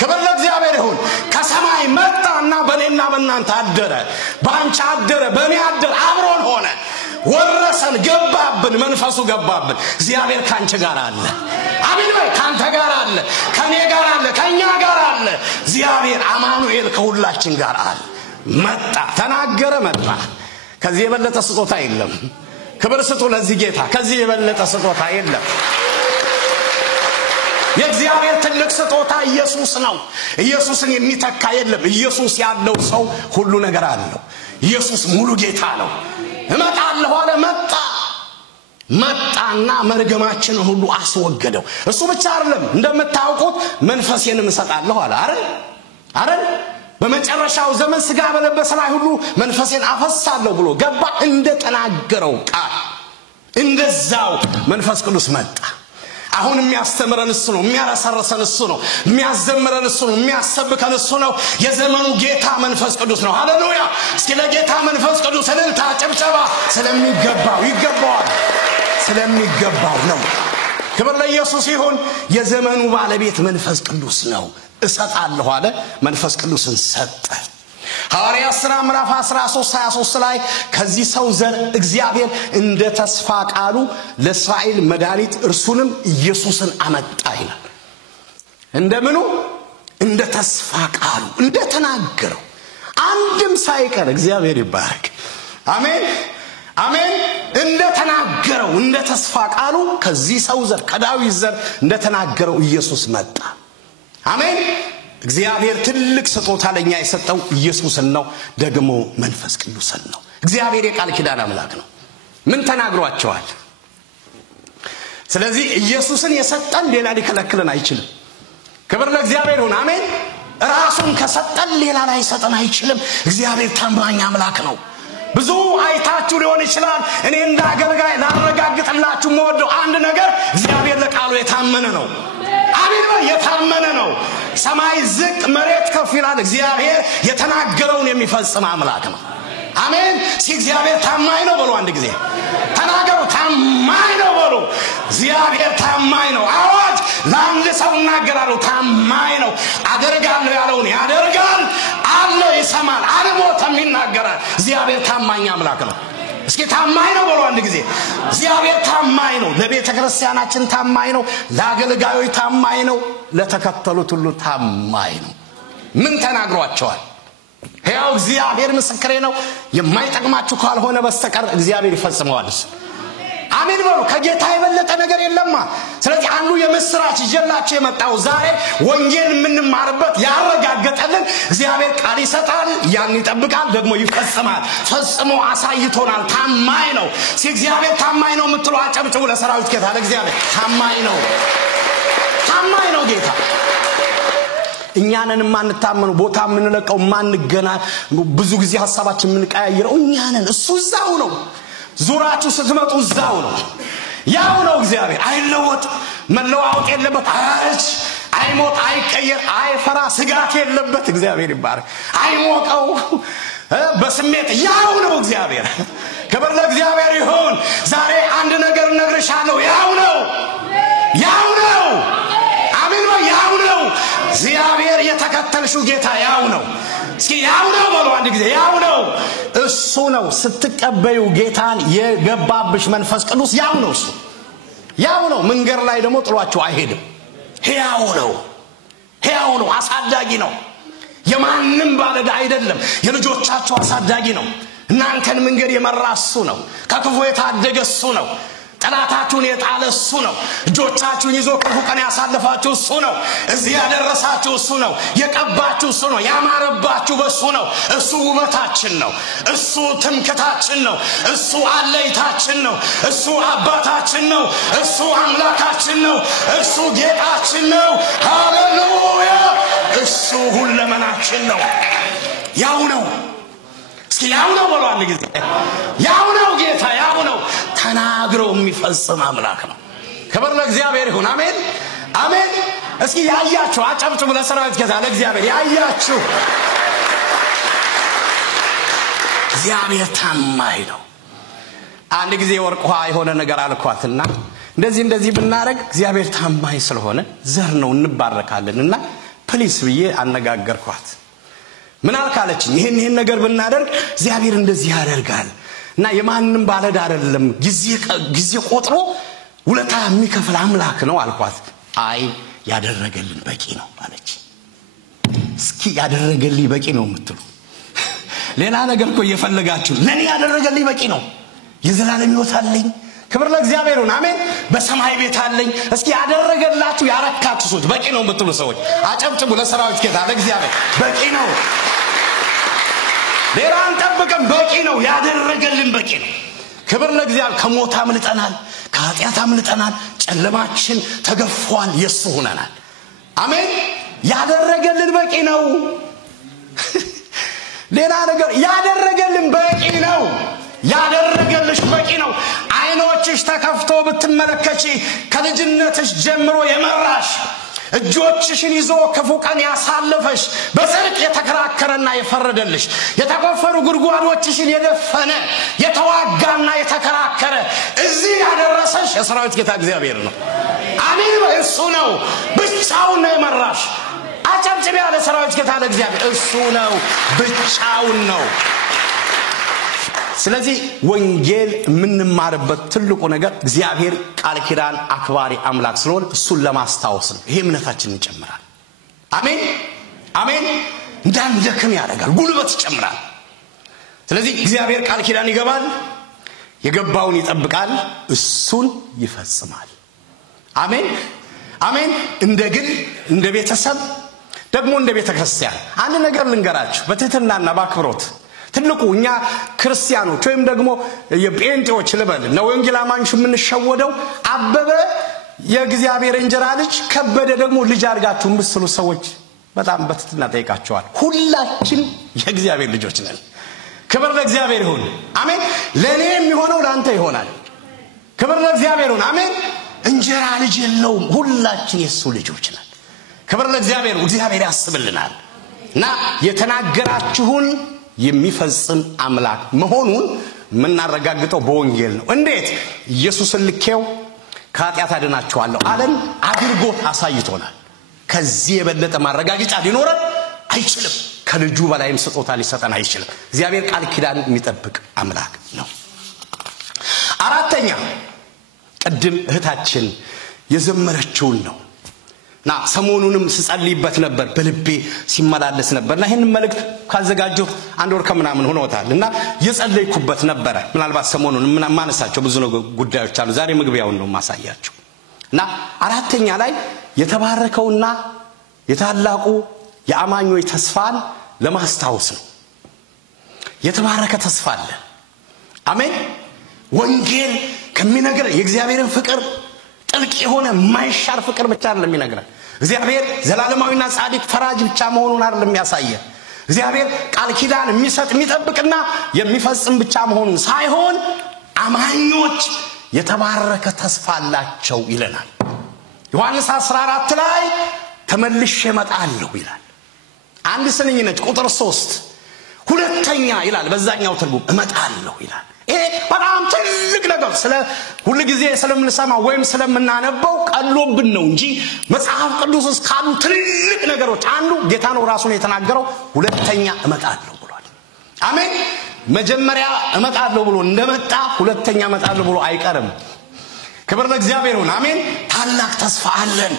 ክብር ለእግዚአብሔር ይሁን። ከሰማይ መጣና በእኔና በእናንተ አደረ፣ በአንቺ አደረ፣ በእኔ አደረ፣ አብሮን ሆነ፣ ወረሰን፣ ገባብን፣ መንፈሱ ገባብን። እግዚአብሔር ካንቺ ጋር አለ። አሜን በይ። ካንተ ጋር አለ፣ ከኔ ጋር አለ፣ ከኛ ጋር አለ። እግዚአብሔር አማኑኤል ከሁላችን ጋር አለ። መጣ፣ ተናገረ፣ መጣ። ከዚህ የበለጠ ስጦታ የለም። ክብር ስጡ ለዚህ ጌታ። ከዚህ የበለጠ ስጦታ የለም። የእግዚአብሔር ትልቅ ስጦታ ኢየሱስ ነው። ኢየሱስን የሚተካ የለም። ኢየሱስ ያለው ሰው ሁሉ ነገር አለው። ኢየሱስ ሙሉ ጌታ ነው። እመጣለሁ አለ፣ መጣ። መጣና መርገማችንን ሁሉ አስወገደው። እሱ ብቻ አይደለም፣ እንደምታውቁት መንፈሴን እሰጣለሁ አለ። አይደል? በመጨረሻው ዘመን ስጋ በለበሰ ላይ ሁሉ መንፈሴን አፈሳለሁ ብሎ ገባ። እንደተናገረው ቃል እንደዛው መንፈስ ቅዱስ መጣ። አሁን የሚያስተምረን እሱ ነው፣ የሚያረሰርሰን እሱ ነው፣ የሚያዘምረን እሱ ነው፣ የሚያሰብከን እሱ ነው። የዘመኑ ጌታ መንፈስ ቅዱስ ነው። ሃሌሉያ! እስኪ ለጌታ መንፈስ ቅዱስ እልልታ ጭብጨባ። ስለሚገባው ይገባዋል፣ ስለሚገባው ነው። ክብር ለኢየሱስ ይሁን። የዘመኑ ባለቤት መንፈስ ቅዱስ ነው። እሰጣለሁ አለ፣ መንፈስ ቅዱስን ሰጠ። ሐዋርያት ሥራ ምዕራፍ 13:23 ላይ ከዚህ ሰው ዘር እግዚአብሔር እንደ ተስፋ ቃሉ ለእስራኤል መድኃኒት እርሱንም ኢየሱስን አመጣ ይላል። እንደምኑ? እንደ ተስፋ ቃሉ እንደተናገረው አንድም ሳይቀር። እግዚአብሔር ይባረክ። አሜን አሜን። እንደተናገረው እንደ ተስፋ ቃሉ ከዚህ ሰው ዘር ከዳዊት ዘር እንደተናገረው ኢየሱስ መጣ። አሜን። እግዚአብሔር ትልቅ ስጦታ ለኛ የሰጠው ኢየሱስን ነው፣ ደግሞ መንፈስ ቅዱስን ነው። እግዚአብሔር የቃል ኪዳን አምላክ ነው። ምን ተናግሯቸዋል? ስለዚህ ኢየሱስን የሰጠን ሌላ ሊከለክለን አይችልም። ክብር ለእግዚአብሔር ይሁን። አሜን። ራሱን ከሰጠን ሌላ ላይሰጠን አይችልም። እግዚአብሔር ታማኝ አምላክ ነው። ብዙ አይታችሁ ሊሆን ይችላል። እኔ እንደ አገልጋይ ላረጋግጥላችሁ የምወደው አንድ ነገር እግዚአብሔር ለቃሉ የታመነ ነው። አሜን። የታመነ ነው። ሰማይ ዝቅ መሬት ከፍ ይላል። እግዚአብሔር የተናገረውን የሚፈጽም አምላክ ነው። አሜን። እግዚአብሔር ታማኝ ነው በሉ። አንድ ጊዜ ተናገሩ፣ ታማኝ ነው በሉ። እግዚአብሔር ታማኝ ነው። አዋጅ ለአንድ ሰው እናገራለሁ፣ ታማኝ ነው። አደርጋለሁ ያለውን ያደርጋል፣ አለ ይሰማል፣ አልሞተም ይናገራል። እግዚአብሔር ታማኝ አምላክ ነው። እስኪ ታማኝ ነው በሉ አንድ ጊዜ። እግዚአብሔር ታማኝ ነው። ለቤተ ክርስቲያናችን ታማኝ ነው። ለአገልጋዮች ታማኝ ነው። ለተከተሉት ሁሉ ታማኝ ነው። ምን ተናግሯቸዋል? ሕያው እግዚአብሔር ምስክሬ ነው፣ የማይጠቅማችሁ ካልሆነ በስተቀር እግዚአብሔር ይፈጽመዋል። አሜን በሉ። ከጌታ የበለጠ ነገር የለማ። ስለዚህ አንዱ የምስራች ይዤላችሁ የመጣው ዛሬ ወንጌል የምንማርበት ያረጋገጠልን እግዚአብሔር ቃል ይሰጣል፣ ያን ይጠብቃል፣ ደግሞ ይፈጽማል። ፈጽሞ አሳይቶናል። ታማኝ ነው። እግዚአብሔር ታማኝ ነው የምትሉ አጨብጭቡ ለሰራዊት ጌታ ለእግዚአብሔር። ታማኝ ነው፣ ታማኝ ነው ጌታ። እኛንን ማንታመኑ ቦታ ምንለቀው ማንገና ብዙ ጊዜ ሐሳባችን ምንቀያየረው እኛንን። እሱ ዛው ነው። ዙራችሁ ስትመጡ ዛው ነው። ያው ነው እግዚአብሔር። አይለወጥ፣ መለዋወጥ የለበት። አይሞት፣ አይቀየር፣ አይፈራ፣ ስጋት የለበት። እግዚአብሔር ይባረክ። አይሞቀው በስሜት ያው ነው እግዚአብሔር። ክብር ለእግዚአብሔር ይሁን። ዛሬ አንድ ነገር እነግርሻለሁ። ያው ነው፣ ያው ነው። አሜን ነው። ያው ነው እግዚአብሔር። የተከተልሽው ጌታ ያው ነው። እስኪ ያው ነው በሉ አንድ ጊዜ። ያው ነው እሱ ነው። ስትቀበዩ ጌታን የገባብሽ መንፈስ ቅዱስ ያው ነው። እሱ ያው ነው። መንገር ላይ ደግሞ ጥሏችሁ አይሄድም። ያው ነው፣ ያው ነው። አሳዳጊ ነው። የማንም ባለዳ አይደለም። የልጆቻችሁ አሳዳጊ ነው። እናንተን መንገድ የመራ እሱ ነው። ከክፉ የታደገ እሱ ነው። ጠላታችሁን የጣለ እሱ ነው። እጆቻችሁን ይዞ ክፉ ቀን ያሳልፋችሁ እሱ ነው። እዚህ ያደረሳችሁ እሱ ነው። የቀባችሁ እሱ ነው። ያማረባችሁ በእሱ ነው። እሱ ውበታችን ነው። እሱ ትምክታችን ነው። እሱ አለይታችን ነው። እሱ አባታችን ነው። እሱ አምላካችን ነው። እሱ ጌታችን ነው። ሃሌሉያ! እሱ ሁለመናችን ነው። ያው ነው። እስኪ ያው ነው በሉ አንድ ጊዜ። ያው ነው ጌታ፣ ያው ነው። ተናግሮ የሚፈጽም አምላክ ነው። ክብር ለእግዚአብሔር ይሁን። አሜን፣ አሜን። እስኪ ያያችሁ አጨብጭቡ ለሰራዊት ጌታ ለእግዚአብሔር። ያያችሁ እግዚአብሔር ታማኝ ነው። አንድ ጊዜ ወርቅ ውሃ የሆነ ነገር አልኳትና እንደዚህ ብናረግ እግዚአብሔር ታማኝ ስለሆነ ዘር ነው እንባረካለንና ፕሊስ ብዬ አነጋገርኳት። ምን አልካለችኝ? ይሄን ነገር ብናደርግ እግዚአብሔር እንደዚህ ያደርጋል እና የማንንም ባለዳ አይደለም፣ ጊዜ ቆጥሮ ውለታ የሚከፍል አምላክ ነው አልኳት። አይ ያደረገልን በቂ ነው አለች። እስኪ ያደረገልኝ በቂ ነው የምትሉ ሌላ ነገር እኮ እየፈለጋችሁ ለኔ ያደረገልኝ በቂ ነው። የዘላለም ሕይወት አለኝ። ክብር ለእግዚአብሔር ይሁን። አሜን። በሰማይ ቤት አለኝ። እስኪ ያደረገላችሁ ያረካችሁ ሰዎች በቂ ነው የምትሉ ሰዎች አጨብጭቡ ለሰራዊት ጌታ ለእግዚአብሔር። በቂ ነው። ሌላ አንጠብቅም። በቂ ነው። ያደረገልን በቂ ነው። ክብር ለእግዚአብሔር። ከሞት አምልጠናል፣ ከኃጢአት አምልጠናል፣ ጨለማችን ተገፏል፣ የሱ ሆነናል። አሜን። ያደረገልን በቂ ነው። ሌላ ነገር ያደረገልን በቂ ነው። ያደረገልሽ በቂ ነው። አይኖችሽ ተከፍቶ ብትመለከቺ ከልጅነትሽ ጀምሮ የመራሽ እጆችሽን ይዞ ክፉ ቀን ያሳለፈሽ በጽድቅ የተከራከረና የፈረደልሽ የተቆፈሩ ጉድጓዶችሽን የደፈነ የተዋጋና የተከራከረ እዚህ ያደረሰሽ የሰራዊት ጌታ እግዚአብሔር ነው። አሜን። እሱ ነው። ብቻውን ነው የመራሽ። አጨብጭቢ ያለ ሰራዊት ጌታ ለእግዚአብሔር። እሱ ነው፣ ብቻውን ነው። ስለዚህ ወንጌል የምንማርበት ትልቁ ነገር እግዚአብሔር ቃል ኪዳን አክባሪ አምላክ ስለሆነ እሱን ለማስታወስ ነው። ይሄ እምነታችንን ይጨምራል። አሜን፣ አሜን። እንዳንደክም ያደርጋል፣ ጉልበት ይጨምራል። ስለዚህ እግዚአብሔር ቃል ኪዳን ይገባል፣ የገባውን ይጠብቃል፣ እሱን ይፈጽማል። አሜን፣ አሜን። እንደ ግል እንደ ቤተሰብ ደግሞ እንደ ቤተክርስቲያን አንድ ነገር ልንገራችሁ በትህትናና በአክብሮት። ትልቁ እኛ ክርስቲያኖች ወይም ደግሞ የጴንጤዎች ልበል ነው ወንጌል አማኞች የምንሸወደው አበበ የእግዚአብሔር እንጀራ ልጅ ከበደ ደግሞ ልጅ አድርጋችሁ ምስሉ ሰዎች በጣም በትህትና ጠይቃቸዋል። ሁላችን የእግዚአብሔር ልጆች ነን። ክብር ለእግዚአብሔር ይሁን። አሜን። ለኔ የሚሆነው ላንተ ይሆናል። ክብር ለእግዚአብሔር ይሁን። አሜን። እንጀራ ልጅ የለውም። ሁላችን የሱ ልጆች ነን። ክብር ለእግዚአብሔር። እግዚአብሔር ያስብልናል እና የተናገራችሁን የሚፈጽም አምላክ መሆኑን ምናረጋግጠው በወንጌል ነው። እንዴት? ኢየሱስን ልኬው ከኃጢአት አድናችኋለሁ አለን፣ አድርጎት አሳይቶናል። ከዚህ የበለጠ ማረጋገጫ ሊኖረን አይችልም። ከልጁ በላይም ስጦታ ሊሰጠን አይችልም። እግዚአብሔር ቃል ኪዳን የሚጠብቅ አምላክ ነው። አራተኛ ቅድም እህታችን የዘመረችውን ነው ና ሰሞኑንም ስጸልይበት ነበር በልቤ ሲመላለስ ነበርና ይሄን መልእክት ካዘጋጀሁ አንድ ወር ከምናምን ሆኖታልና የጸለይኩበት ነበር ምናልባት ሰሞኑን ማነሳቸው ብዙ ጉዳዮች አሉ ዛሬ መግቢያውን ነው ማሳያችሁ እና አራተኛ ላይ የተባረከውና የታላቁ የአማኞች ተስፋን ለማስታወስ ነው የተባረከ ተስፋ አለ አሜን ወንጌል ከሚነገር የእግዚአብሔርን ፍቅር ጥልቅ የሆነ ማይሻር ፍቅር ብቻ አይደለም የሚነግረን እግዚአብሔር ዘላለማዊና ጻድቅ ፈራጅ ብቻ መሆኑን አይደለም የሚያሳየን እግዚአብሔር ቃል ኪዳን የሚሰጥ የሚጠብቅና የሚፈጽም ብቻ መሆኑን ሳይሆን አማኞች የተባረከ ተስፋ አላቸው ይለናል ዮሐንስ 14 ላይ ተመልሼ እመጣለሁ ይላል አንድ ስንኝ ነች ቁጥር 3 ሁለተኛ ይላል በዛኛው ትርጉም እመጣለሁ ይላል ይሄ በጣም ትልቅ ነገር ስለ ሁሉ ጊዜ ስለምንሰማ ወይም ስለምናነበው ቀሎብን ነው እንጂ መጽሐፍ ቅዱስ ውስጥ ካሉ ትልቅ ነገሮች አንዱ ጌታ ነው ራሱን የተናገረው ሁለተኛ እመጣለሁ ብሏል አሜን መጀመሪያ እመጣለሁ ብሎ እንደመጣ ሁለተኛ እመጣለሁ ብሎ አይቀርም ክብር ለእግዚአብሔር ይሁን አሜን ታላቅ ተስፋ አለን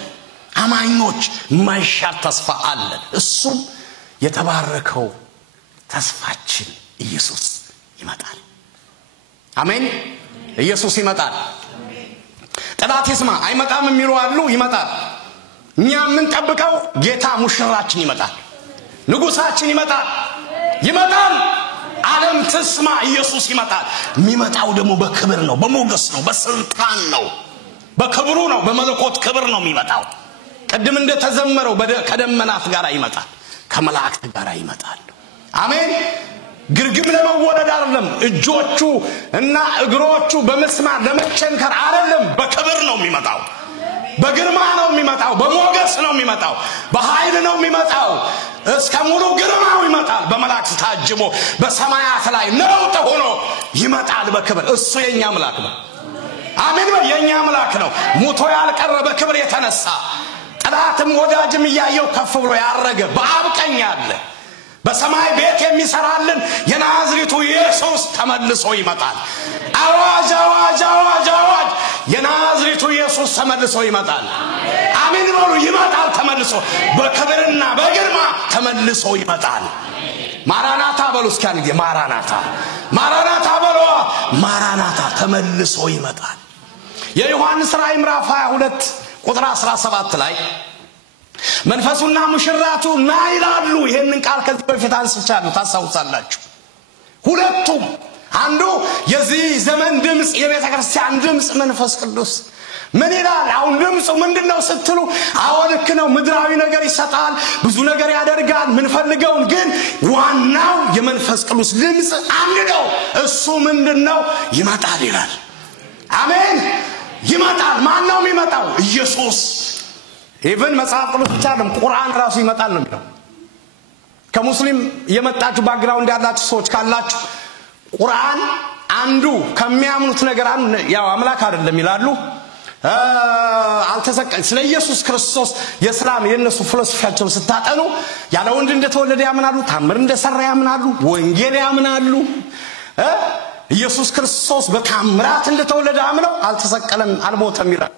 አማኞች ማይሻር ተስፋ አለን እሱም የተባረከው ተስፋችን ኢየሱስ ይመጣል አሜን ኢየሱስ ይመጣል ጠላት ይስማ አይመጣም የሚሉ አሉ ይመጣል እኛ ምን ጠብቀው ጌታ ሙሽራችን ይመጣል ንጉሳችን ይመጣል ዓለም ትስማ ኢየሱስ ይመጣል የሚመጣው ደግሞ በክብር ነው በሞገስ ነው በስልጣን ነው በክብሩ ነው በመለኮት ክብር ነው የሚመጣው ቀድም እንደተዘመረው ከደመናት ጋር ይመጣል ከመላእክት ጋር ይመጣል አሜን ግርግም ለመወለድ አይደለም እጆቹ እና እግሮቹ በመስማር ለመቸንከር አይደለም በክብር ነው የሚመጣው በግርማ ነው የሚመጣው በሞገስ ነው የሚመጣው በኃይል ነው የሚመጣው እስከ ሙሉ ግርማው ይመጣል በመላእክት ታጅቦ በሰማያት ላይ ነው ተሆኖ ይመጣል በክብር እሱ የኛ አምላክ ነው አሜን የኛ አምላክ ነው ሞቶ ያልቀረ በክብር የተነሳ ጠላትም ወዳጅም ያየው ከፍ ብሎ ያረገ በአብ ቀኝ ያለ በሰማይ ቤት የሚሰራልን የናዝሬቱ ኢየሱስ ተመልሶ ይመጣል አዋጅ አዋጅ አዋጅ አዋጅ የናዝሬቱ ኢየሱስ ተመልሶ ይመጣል አሜን ብሎ ይመጣል ተመልሶ በክብርና በግርማ ተመልሶ ይመጣል ማራናታ በሉ እስኪ አንዴ ማራናታ በሉ ማራናታ ተመልሶ ይመጣል የዮሐንስ ራእይ ምዕራፍ 22 ቁጥር 17 ላይ መንፈሱና ሙሽራቱ ና ይላሉ ይሄንን ቃል ከዚህ በፊት አንስቻለሁ ታሳውሳላችሁ ሁለቱም አንዱ የዚህ ዘመን ድምጽ የቤተክርስቲያን ድምጽ መንፈስ ቅዱስ ምን ይላል አሁን ድምጹ ምንድነው ስትሉ አወልክ ነው ምድራዊ ነገር ይሰጣል ብዙ ነገር ያደርጋል ምን ፈልገውን ግን ዋናው የመንፈስ ቅዱስ ድምጽ አንድ ነው እሱ ምንድነው ይመጣል ይላል አሜን ይመጣል ማን ነው የሚመጣው ኢየሱስ even መጽሐፍ ቅዱስ ብቻለም ቁርአን ራሱ ይመጣል ነው የሚለው ከሙስሊም የመጣችሁ ባክግራውንድ ያላችሁ ሰዎች ካላችሁ ቁርአን አንዱ ከሚያምኑት ነገር አንዱ ያው አምላክ አይደለም ይላሉ አልተሰቀለ ስለ ኢየሱስ ክርስቶስ የእስላም የነሱ ፍልስፍናቸው ስታጠኑ ያለ ወንድ እንደተወለደ ያምናሉ ታምር እንደሰራ ያምናሉ ወንጌል ያምናሉ ኢየሱስ ክርስቶስ በታምራት እንደተወለደ አምነው አልተሰቀለም አልሞተም ይላሉ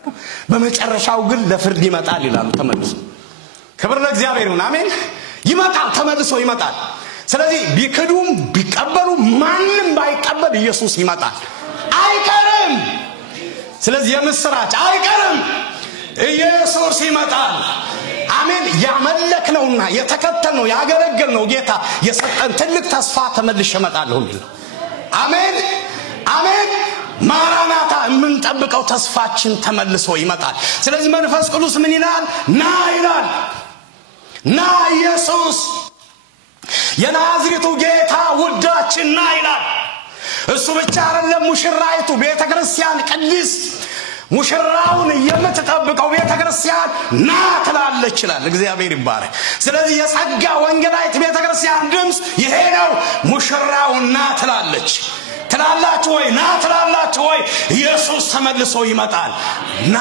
በመጨረሻው ግን ለፍርድ ይመጣል ይላሉ ተመልሶ ክብር ለእግዚአብሔር ይሁን አሜን ይመጣል ተመልሶ ይመጣል ስለዚህ ቢክዱም ቢቀበሉ ማንንም ባይቀበል ኢየሱስ ይመጣል አይቀርም ስለዚህ የምስራች አይቀርም ኢየሱስ ይመጣል አሜን ያመለክነውና የተከተልነው ያገለገልነው ጌታ የሰጠን ትልቅ ተስፋ ተመልሼ እመጣለሁ ይላል አሜን አሜን ማራናታ የምንጠብቀው ተስፋችን ተመልሶ ይመጣል ስለዚህ መንፈስ ቅዱስ ምን ይላል ና ኢየሱስ የናዝሬቱ ጌታ ውዳችን ና ይላል እሱ ብቻ አይደለም ሙሽራይቱ ቤተክርስቲያን ቅድስት ሙሽራውን የምትጠብቀው ቤተክርስቲያን ና ትላለች ይላል እግዚአብሔር ይባረክ ስለዚህ የጸጋ ወንጌላዊት ቤተክርስቲያን ድምጽ ይሄ ነው ሙሽራው ና ትላላችሁ ወይ ና ትላላችሁ ወይ ኢየሱስ ተመልሶ ይመጣል ና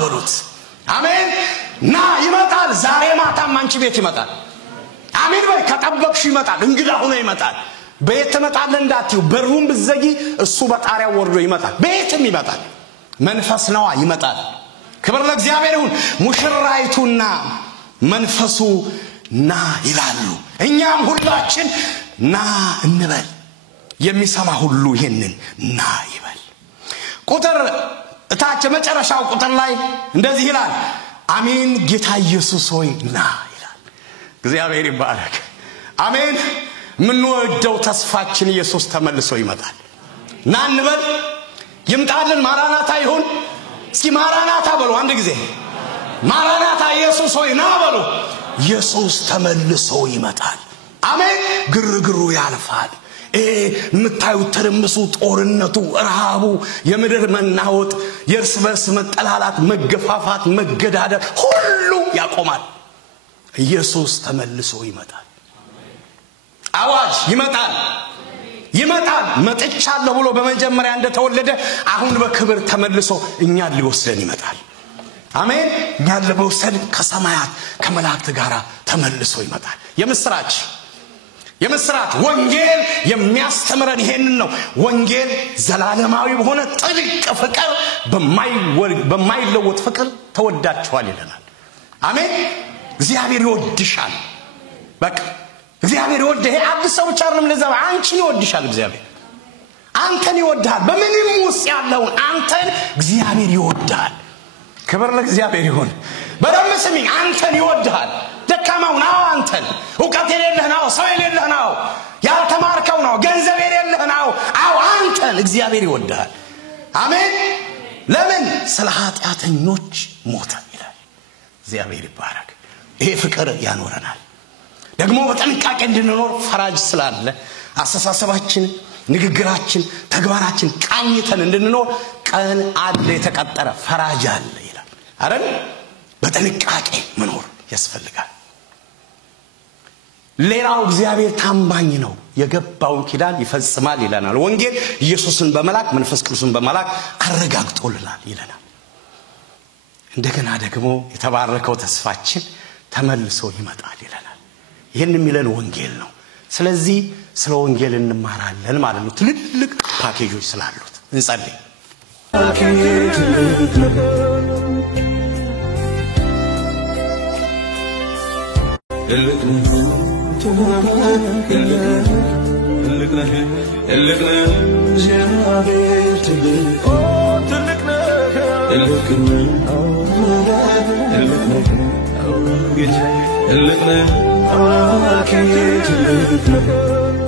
በሉት አሜን ና ይመጣል ዛሬ ማታም አንቺ ቤት ይመጣል አሜን ወይ ከጠበቅሽ ይመጣል እንግዳ ሆኖ ይመጣል ቤት ተመጣለ እንዳትዩ በሩም ብዘጊ እሱ በጣሪያው ወርዶ ይመጣል ቤትም ይመጣል መንፈስ ነው ይመጣል ክብር ለእግዚአብሔር ይሁን ሙሽራይቱና መንፈሱ ና ይላሉ እኛም ሁላችን ና እንበል የሚሰማ ሁሉ ይሄንን ና ይበል ቁጥር እታች መጨረሻው ቁጥር ላይ እንደዚህ ይላል አሜን ጌታ ኢየሱስ ሆይ ና ይላል እግዚአብሔር ይባረክ አሜን ምን ወደው ተስፋችን ኢየሱስ ተመልሶ ይመጣል ና እንበል ይምጣልን ማራናታ ይሁን እስኪ ማራናታ በሉ አንድ ጊዜ ማራናታ ኢየሱስ ሆይ ና በሉ ኢየሱስ ተመልሶ ይመጣል አሜን ግርግሩ ያልፋል ምታዩት ተርምሱ ጦርነቱ ረሃቡ የምድር መናወጥ የርስ በርስ መጠላላት መገፋፋት መገዳደር ሁሉ ያቆማል ኢየሱስ ተመልሶ ይመጣል አዋጅ ይመጣል መጥቻለሁ ብሎ በመጀመሪያ እንደተወለደ አሁን በክብር ተመልሶ እኛን ሊወስደን ይመጣል አሜን እኛን ለመውሰድ ከሰማያት ከመላእክት ጋር ተመልሶ ይመጣል የምስራት ወንጌል የሚያስተምረን ይሄንን ነው ወንጌል ዘላለማዊ በሆነ ጥልቅ ፍቅር በማይለወጥ ፍቅር ተወዳችኋል ይለናል አሜን እግዚአብሔር ይወድሻል በቃ እግዚአብሔር ይወድህ አዲስ ሰው ብቻ አይደለም ለዛ አንቺን ይወድሻል እግዚአብሔር አንተን ይወድሃል በምንም ውስጥ ያለው አንተን እግዚአብሔር ይወድሃል ክብር ለእግዚአብሔር ይሁን በደም ስሚኝ አንተን ይወድሃል ደካማው ነው አንተን ዕውቀት የሌለህ ነው ሰው የሌለህ ነው ያልተማርከው ነው ገንዘብ የሌለህ ነው አው አንተን እግዚአብሔር ይወድሃል አሜን ለምን ስለ ኃጢአተኞች ሞተ ይላል እግዚአብሔር ይባረክ ይሄ ፍቅር ያኖረናል ደግሞ በጥንቃቄ እንድንኖር ፈራጅ ስላለ አስተሳሰባችን ንግግራችን ተግባራችን ቃኝተን እንድንኖር ቀን አለ የተቀጠረ ፈራጅ አለ ይላል አይደል በጥንቃቄ መኖር ያስፈልጋል ሌላው እግዚአብሔር ታማኝ ነው የገባውን ኪዳን ይፈጽማል ይለናል ወንጌል ኢየሱስን በመላክ መንፈስ ቅዱስን በመላክ አረጋግጦልናል ይለናል እንደገና ደግሞ የተባረከው ተስፋችን ተመልሶ ይመጣል ይለናል ይሄን የሚለን ወንጌል ነው ስለዚህ ስለ ወንጌል እንማራለን ማለት ነው ትልልቅ ፓኬጆች ስላሉት እንጸልይ I can't